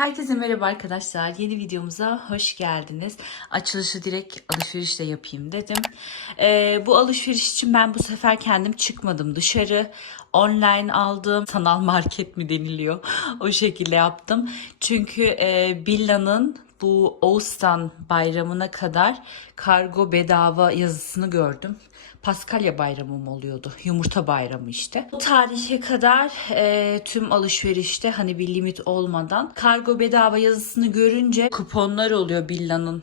Herkese merhaba arkadaşlar. Yeni videomuza hoş geldiniz. Açılışı direkt alışverişle yapayım dedim. Ee, bu alışveriş için ben bu sefer kendim çıkmadım dışarı. Online aldım. Sanal market mi deniliyor? o şekilde yaptım. Çünkü e, Billa'nın bu Oğuzhan bayramına kadar kargo bedava yazısını gördüm. Paskalya bayramı mı oluyordu? Yumurta bayramı işte. Bu tarihe kadar e, tüm alışverişte hani bir limit olmadan kargo bedava yazısını görünce kuponlar oluyor Billa'nın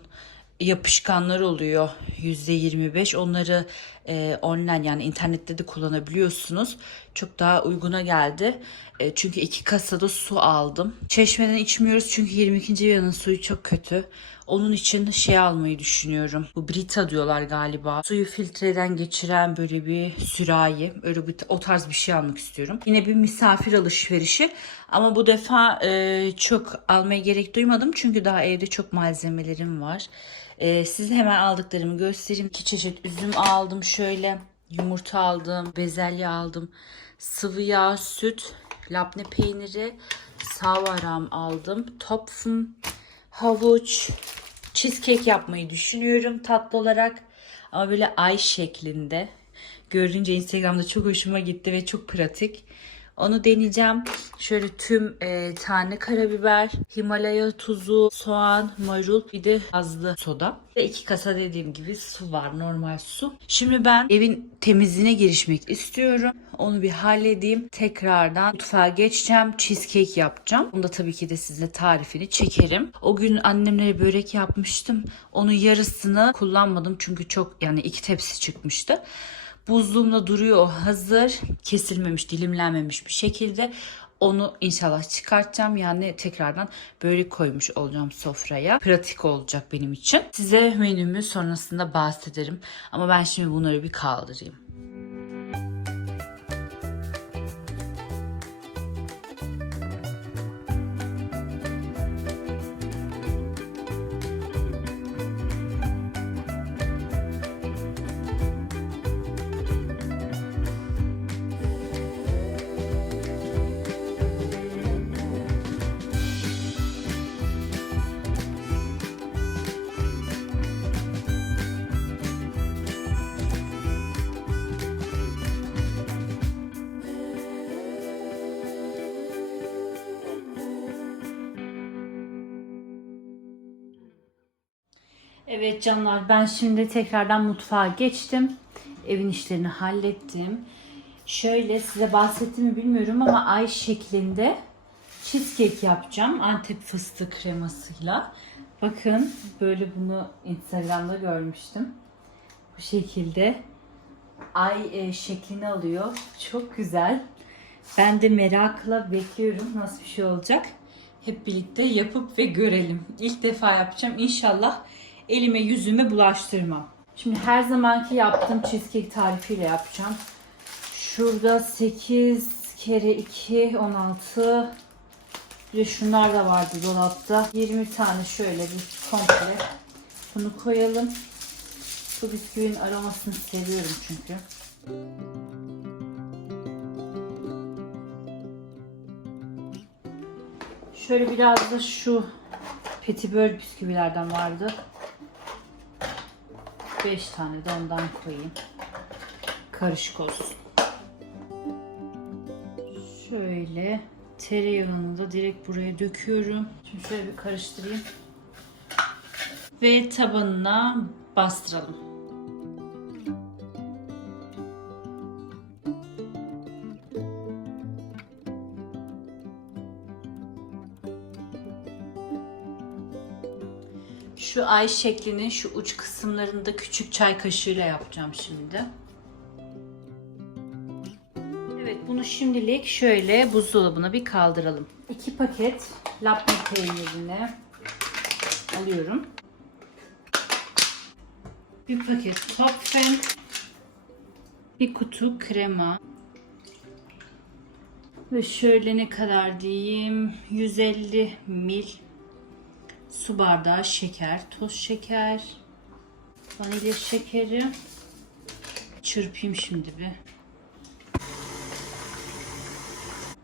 yapışkanlar oluyor %25 onları e, online yani internette de kullanabiliyorsunuz. Çok daha uyguna geldi. E, çünkü iki kasada su aldım. Çeşmeden içmiyoruz çünkü 22. yanın suyu çok kötü. Onun için şey almayı düşünüyorum. Bu Brita diyorlar galiba. Suyu filtreden geçiren böyle bir sürahi. Öyle bir o tarz bir şey almak istiyorum. Yine bir misafir alışverişi. Ama bu defa e, çok almaya gerek duymadım. Çünkü daha evde çok malzemelerim var ee, size hemen aldıklarımı göstereyim. İki çeşit üzüm aldım şöyle. Yumurta aldım. Bezelye aldım. Sıvı yağ, süt, labne peyniri, savaram aldım. Topfum, havuç, cheesecake yapmayı düşünüyorum tatlı olarak. Ama böyle ay şeklinde. Görünce Instagram'da çok hoşuma gitti ve çok pratik. Onu deneyeceğim. Şöyle tüm e, tane karabiber, Himalaya tuzu, soğan, marul bir de azlı soda. Ve iki kasa dediğim gibi su var normal su. Şimdi ben evin temizliğine girişmek istiyorum. Onu bir halledeyim. Tekrardan mutfağa geçeceğim. Cheesecake yapacağım. Onu da tabii ki de size tarifini çekerim. O gün annemlere börek yapmıştım. Onun yarısını kullanmadım çünkü çok yani iki tepsi çıkmıştı. Buzluğumda duruyor o hazır. Kesilmemiş, dilimlenmemiş bir şekilde. Onu inşallah çıkartacağım. Yani tekrardan börek koymuş olacağım sofraya. Pratik olacak benim için. Size menümü sonrasında bahsederim. Ama ben şimdi bunları bir kaldırayım. Evet canlar ben şimdi tekrardan mutfağa geçtim. Evin işlerini hallettim. Şöyle size bahsettim mi bilmiyorum ama ay şeklinde cheesecake yapacağım. Antep fıstık kremasıyla. Bakın böyle bunu Instagram'da görmüştüm. Bu şekilde ay e, şeklini alıyor. Çok güzel. Ben de merakla bekliyorum nasıl bir şey olacak. Hep birlikte yapıp ve görelim. İlk defa yapacağım. İnşallah elime yüzüme bulaştırmam. Şimdi her zamanki yaptığım cheesecake tarifiyle yapacağım. Şurada 8 kere 2 16 bir de şunlar da vardı dolapta. 20 tane şöyle bir komple bunu koyalım. Bu bisküvinin aromasını seviyorum çünkü. Şöyle biraz da şu petibör bisküvilerden vardı. 5 tane de ondan koyayım. Karışık olsun. Şöyle tereyağını da direkt buraya döküyorum. Şimdi şöyle bir karıştırayım. Ve tabanına bastıralım. Şu ay şeklini şu uç kısımlarında küçük çay kaşığıyla yapacağım şimdi. Evet bunu şimdilik şöyle buzdolabına bir kaldıralım. 2 paket labne peynirini alıyorum. Bir paket topfen. Bir kutu krema. Ve şöyle ne kadar diyeyim 150 mil su bardağı şeker, toz şeker, vanilya şekeri. Çırpayım şimdi bir.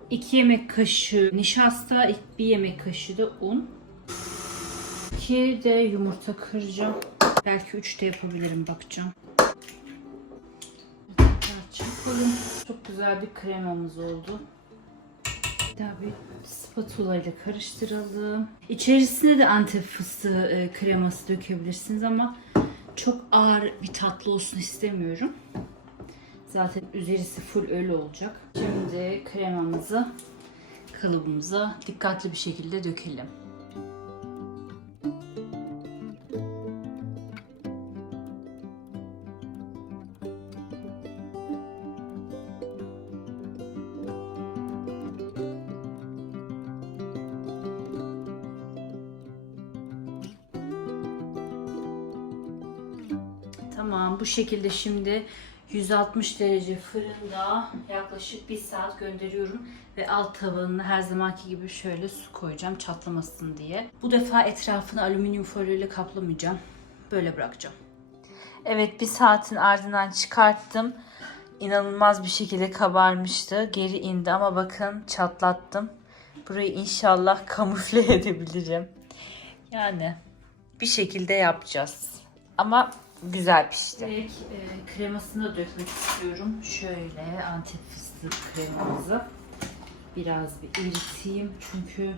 2 yemek kaşığı nişasta, 1 yemek kaşığı da un. 2 de yumurta kıracağım. Belki 3 de yapabilirim bakacağım. Çok güzel bir kremamız oldu. Daha bir spatula ile karıştıralım. İçerisine de antep fıstığı e, kreması dökebilirsiniz ama çok ağır bir tatlı olsun istemiyorum. Zaten üzerisi full öyle olacak. Şimdi kremamızı kalıbımıza dikkatli bir şekilde dökelim. Tamam bu şekilde şimdi 160 derece fırında yaklaşık 1 saat gönderiyorum ve alt tabanına her zamanki gibi şöyle su koyacağım çatlamasın diye. Bu defa etrafını alüminyum folyo ile kaplamayacağım. Böyle bırakacağım. Evet bir saatin ardından çıkarttım. İnanılmaz bir şekilde kabarmıştı. Geri indi ama bakın çatlattım. Burayı inşallah kamufle edebilirim. Yani bir şekilde yapacağız. Ama güzel pişti. Direkt e, kremasını dökmek istiyorum. Şöyle antep fıstık kremamızı biraz bir eriteyim. Çünkü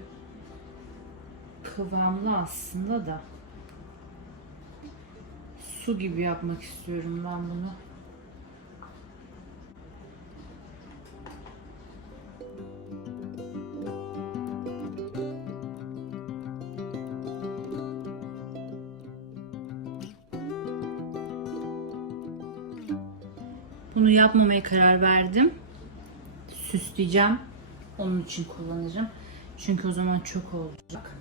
kıvamlı aslında da su gibi yapmak istiyorum ben bunu. Yapmamaya karar verdim. Süsleyeceğim. Onun için kullanırım. Çünkü o zaman çok olacak.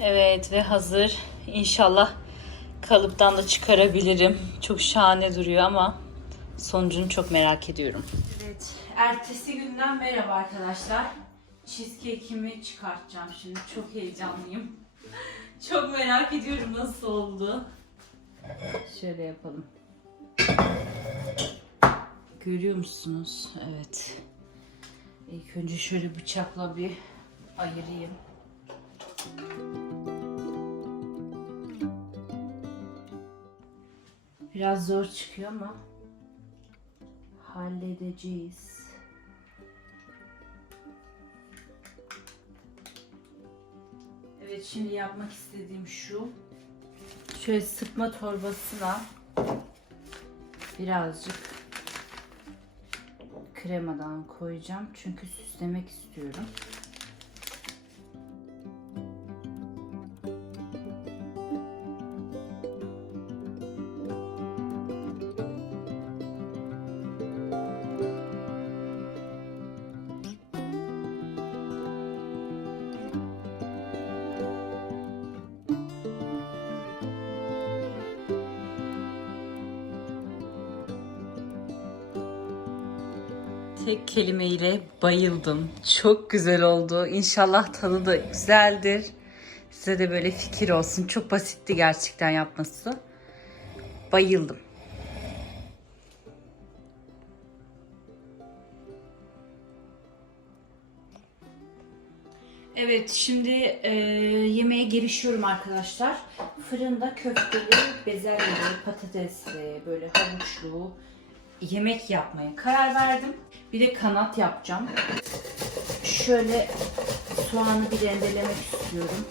Evet ve hazır. İnşallah kalıptan da çıkarabilirim. Çok şahane duruyor ama sonucunu çok merak ediyorum. Evet. Ertesi günden merhaba arkadaşlar. Cheesecake'imi çıkartacağım şimdi. Çok heyecanlıyım. Çok merak ediyorum nasıl oldu. Şöyle yapalım. Görüyor musunuz? Evet. İlk önce şöyle bıçakla bir ayırayım. Biraz zor çıkıyor ama halledeceğiz. Evet şimdi yapmak istediğim şu. Şöyle sıkma torbasına birazcık kremadan koyacağım. Çünkü süslemek istiyorum. Kelimeyle bayıldım. Çok güzel oldu. İnşallah tadı da güzeldir. Size de böyle fikir olsun. Çok basitti gerçekten yapması. Bayıldım. Evet şimdi e, yemeğe girişiyorum arkadaşlar. Fırında köfteli, bezelyeli, patatesli, böyle havuçlu yemek yapmaya karar verdim. Bir de kanat yapacağım. Şöyle soğanı bir rendelemek istiyorum.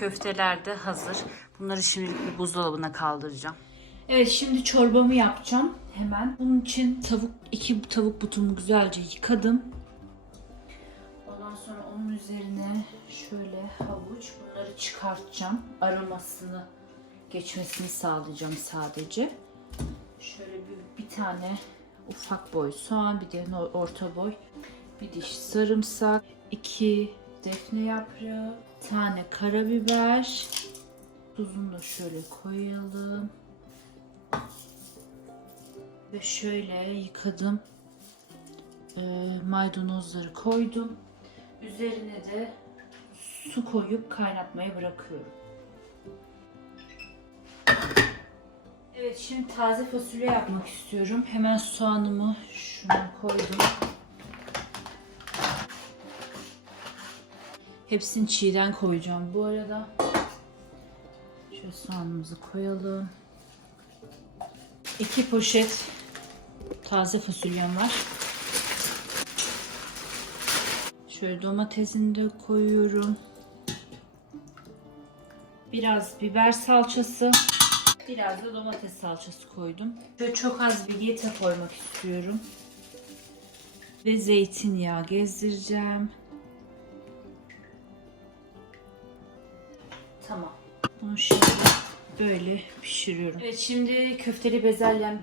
Köfteler de hazır. Bunları şimdilik bir buzdolabına kaldıracağım. Evet şimdi çorbamı yapacağım hemen. Bunun için tavuk iki tavuk butumu güzelce yıkadım. Ondan sonra onun üzerine şöyle havuç bunları çıkartacağım. Aromasını geçmesini sağlayacağım sadece. Şöyle bir, bir tane ufak boy soğan, bir de orta boy. Bir diş sarımsak, iki defne yaprağı, tane karabiber. Tuzunu da şöyle koyalım. Ve şöyle yıkadım. Ee, maydanozları koydum. Üzerine de su koyup kaynatmaya bırakıyorum. Evet şimdi taze fasulye yapmak istiyorum. Hemen soğanımı şuna koydum. Hepsini çiğden koyacağım bu arada. Şöyle soğanımızı koyalım. İki poşet taze fasulyem var. Şöyle domatesini de koyuyorum. Biraz biber salçası. Biraz da domates salçası koydum. Şöyle çok az bir yete koymak istiyorum. Ve zeytinyağı gezdireceğim. Tamam. Bunu şimdi böyle pişiriyorum. Evet şimdi köfteli bezelyem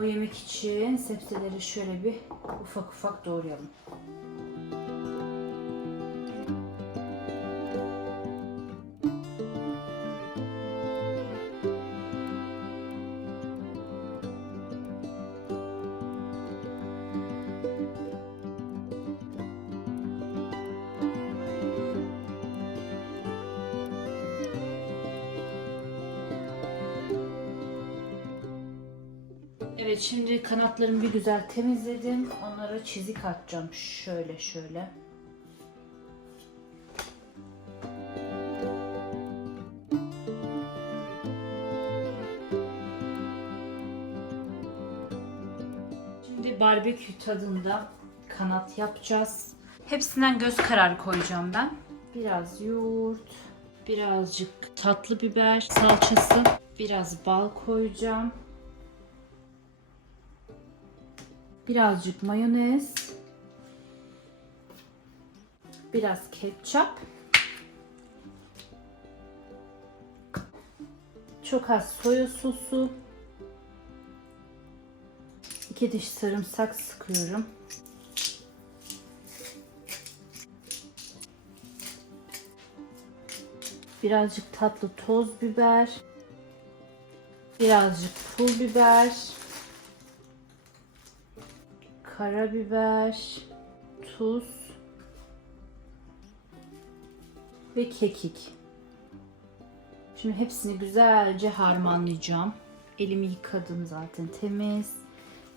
o yemek için sebzeleri şöyle bir ufak ufak doğrayalım. Evet şimdi kanatlarımı bir güzel temizledim. Onlara çizik atacağım. Şöyle şöyle. Şimdi barbekü tadında kanat yapacağız. Hepsinden göz kararı koyacağım ben. Biraz yoğurt, birazcık tatlı biber salçası, biraz bal koyacağım. Birazcık mayonez. Biraz ketçap. Çok az soya sosu. İki diş sarımsak sıkıyorum. Birazcık tatlı toz biber. Birazcık pul biber karabiber, tuz ve kekik. Şimdi hepsini güzelce harmanlayacağım. Elimi yıkadım zaten temiz.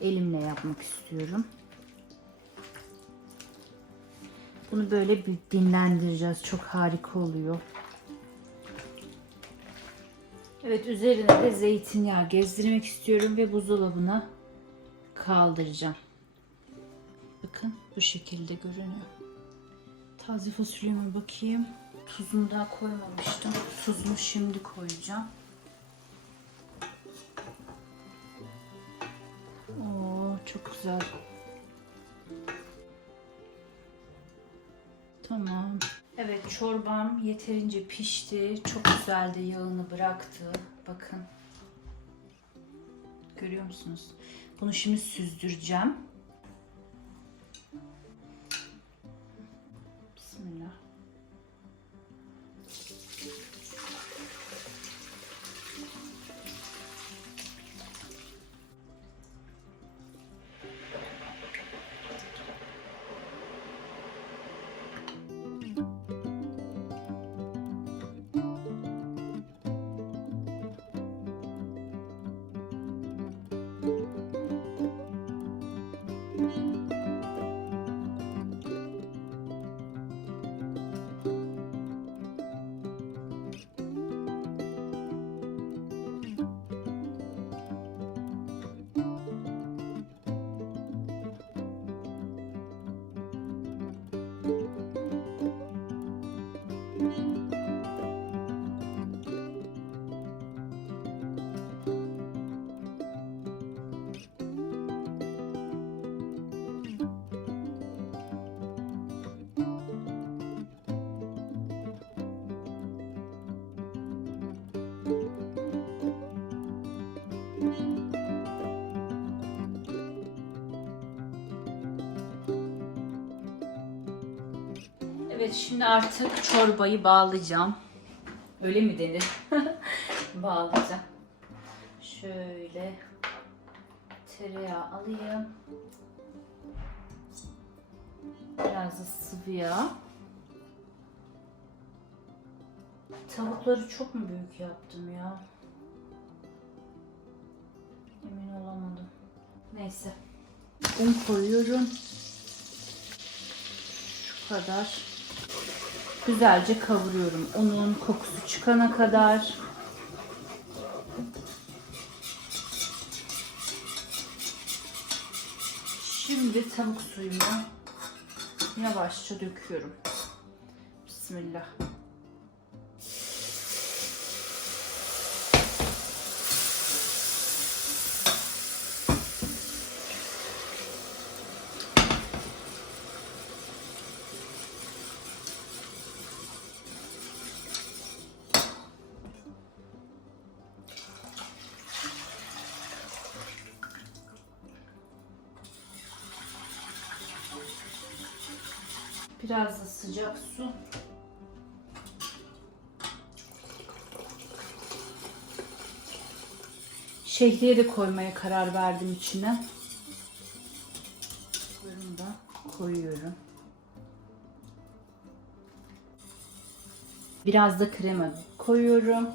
Elimle yapmak istiyorum. Bunu böyle bir dinlendireceğiz. Çok harika oluyor. Evet üzerine de zeytinyağı gezdirmek istiyorum ve buzdolabına kaldıracağım. Bu şekilde görünüyor. Taze fasulyeme bakayım. Tuzunu daha koymamıştım. Tuzunu şimdi koyacağım. Oo çok güzel. Tamam. Evet çorbam yeterince pişti. Çok güzel de yağını bıraktı. Bakın. Görüyor musunuz? Bunu şimdi süzdüreceğim. Bismillah. Evet şimdi artık çorbayı bağlayacağım. Öyle mi denir? bağlayacağım. Şöyle tereyağı alayım. Biraz da sıvı yağ. Tavukları çok mu büyük yaptım ya? Emin olamadım. Neyse. Un koyuyorum. Şu kadar. Güzelce kavuruyorum. Unun kokusu çıkana kadar. Şimdi tavuk suyumu yavaşça döküyorum. Bismillah. Biraz da sıcak su. Şehriye de koymaya karar verdim içine. Bunu da koyuyorum. Biraz da krema koyuyorum.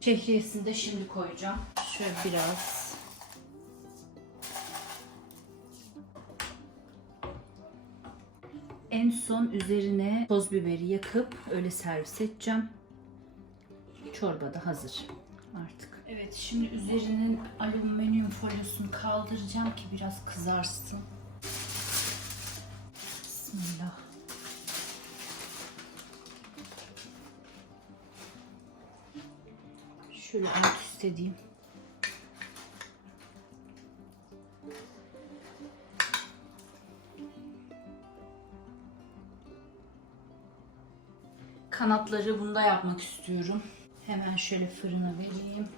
Şehriyesini de şimdi koyacağım. Şöyle biraz En son üzerine toz biberi yakıp öyle servis edeceğim. Çorba da hazır artık. Evet şimdi üzerinin alüminyum folyosunu kaldıracağım ki biraz kızarsın. Bismillah. Şöyle alt üst edeyim. Kanatları bunda yapmak istiyorum. Hemen şöyle fırına vereyim.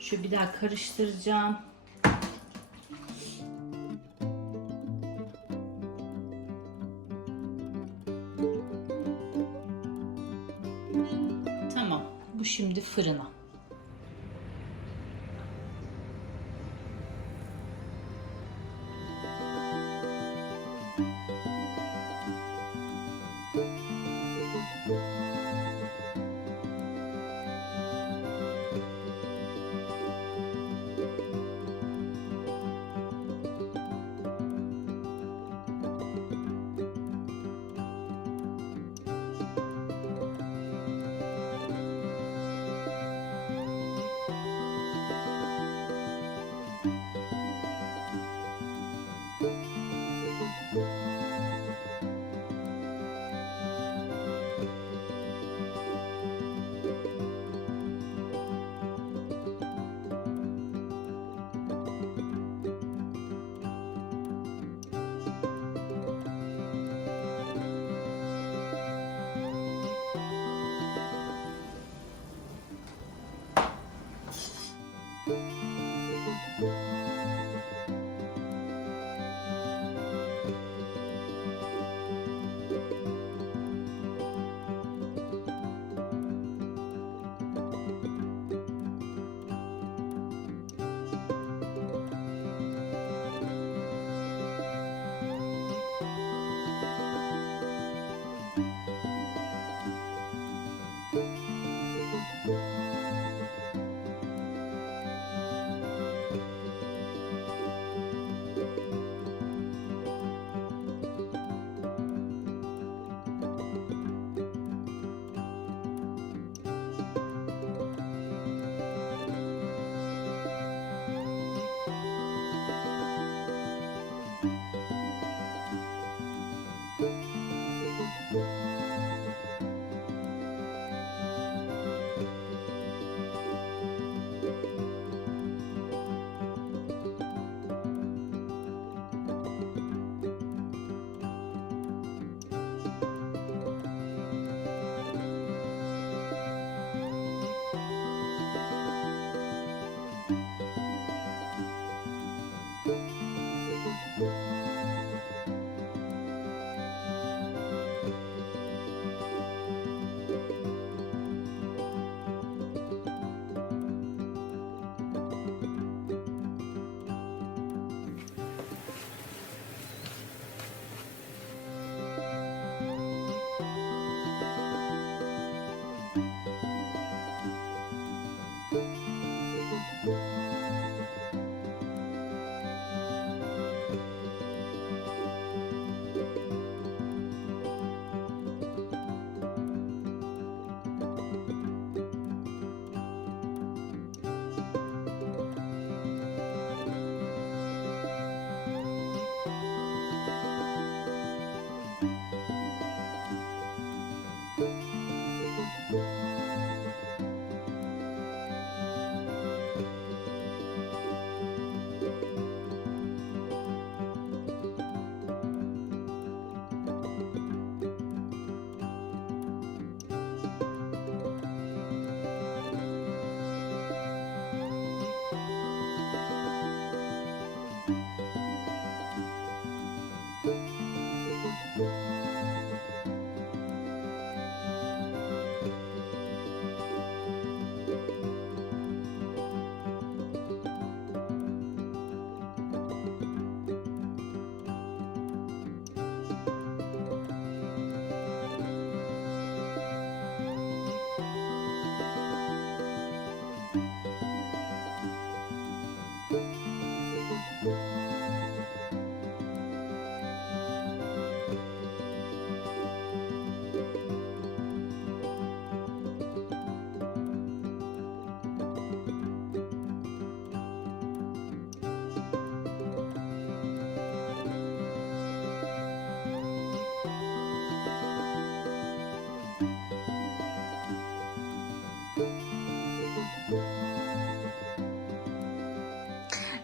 Şu bir daha karıştıracağım. Tamam. Bu şimdi fırına.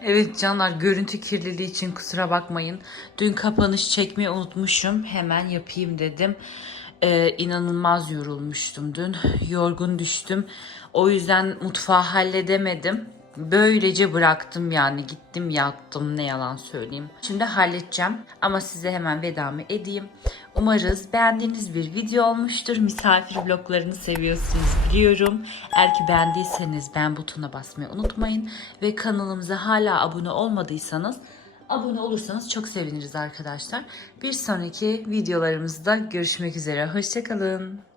Evet canlar görüntü kirliliği için kusura bakmayın. Dün kapanış çekmeyi unutmuşum. Hemen yapayım dedim. Ee, inanılmaz yorulmuştum dün. Yorgun düştüm. O yüzden mutfağı halledemedim. Böylece bıraktım yani gittim yattım ne yalan söyleyeyim. Şimdi halledeceğim ama size hemen vedamı edeyim. Umarız beğendiğiniz bir video olmuştur. Misafir vloglarını seviyorsunuz biliyorum. Eğer ki beğendiyseniz beğen butonuna basmayı unutmayın. Ve kanalımıza hala abone olmadıysanız abone olursanız çok seviniriz arkadaşlar. Bir sonraki videolarımızda görüşmek üzere. Hoşçakalın.